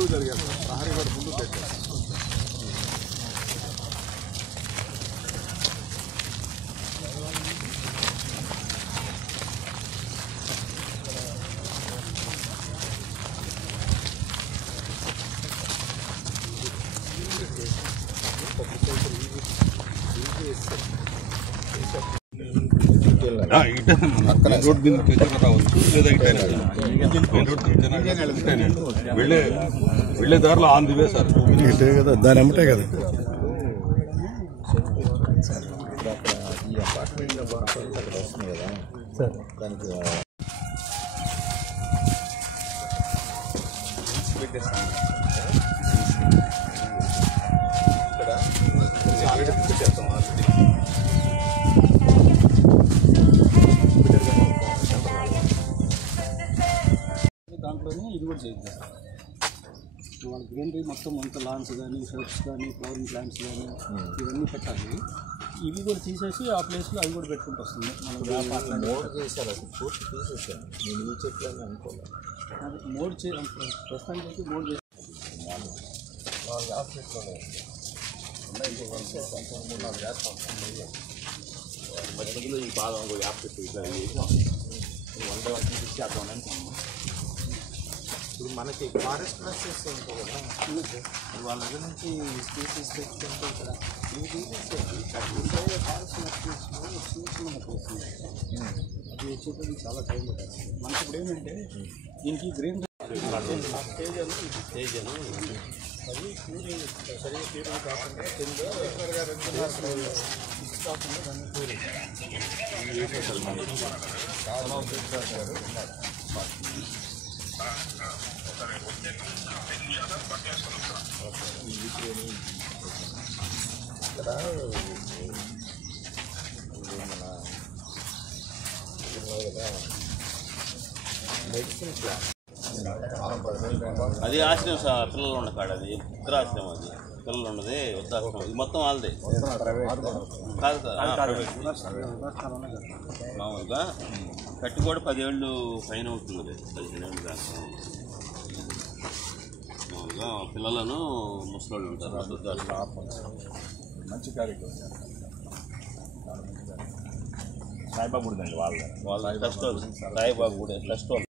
ముందు జరిగారు సార్, ప్రహరీ కూడా ముందు పెట్టారు. వెళ్ళే దారిలో ఆన్ ది వే సార్, కదా దాని అమ్మటే కదా ఈ అపార్ట్మెంట్ అక్కడ వస్తుంది కదా సార్, దానికి పెట్టేస్తాను ఇక్కడ ఆల్రెడీ పెట్టేస్తాం. దాంట్లోనే ఇది కూడా చేద్దాం. వాళ్ళ గ్రీనరీ మొత్తం అంత లాన్స్ కానీ షర్ట్స్ కానీ ఫ్లవరింగ్ ప్లాంట్స్ కానీ ఇవన్నీ పెట్టాలి. ఇవి కూడా తీసేసి ఆ ప్లేస్లో అవి కూడా పెట్టుకుంటూ వస్తుంది. మనం వ్యాపారం మోడ్ చేశారు, అసలు పూర్తి తీసేసాను నేను ఈ చెట్లని అనుకోలేదు. అది మోడ్ ప్రస్తుతానికి మోడ్ చేసి మధ్యలో ఈ బాదం యాప్ పెట్టి ఇట్లా వంట తీసేద్దాం అనుకున్నాం. ఇప్పుడు మనకి ఫారెస్ట్ క్లాసెస్ ఉంటాయి కదా, వాళ్ళ దగ్గర నుంచి స్పీసీస్ తెచ్చుకుంటే ఇక్కడ ఇవి తీసేసేది ఫారెస్ట్ నర్సరీస్లో చిన్న చిన్న మొక్కలు వస్తున్నాయి. అది వచ్చేటప్పుడు చాలా టైం పడుతుంది. మనకి ఇప్పుడు ఏంటంటే దీనికి గ్రీన్ స్టేజ్ అది క్యూరింగ్ సరిగ్గా క్యూరింగ్ కాకుండా కింద కాకుండా దాన్ని క్యూరింగ్ ఇక్కడ కదా మెడిసిన్ ప్లాన్ అది ఆశ్రమం సార్, పిల్లలు ఉన్న కాడ అది ఉత్తరాశ్రమం, అది పిల్లలు ఉన్నది ఉత్తరాశ్రమం. ఇది మొత్తం వాళ్ళదే కాదు సార్, మామూలుగా కట్టి కూడా 10 ఏళ్ళు పైన అవుతుంది, 15 ఏళ్ళు దాకా. మామూలుగా పిల్లలను ముసలోళ్ళు ఉంటారు. మంచి కార్యక్రమం సాయిబాబు గుడి వాళ్ళ వాళ్ళ ట్రస్ట్, సాయిబాబు కూడా ట్రస్ట్.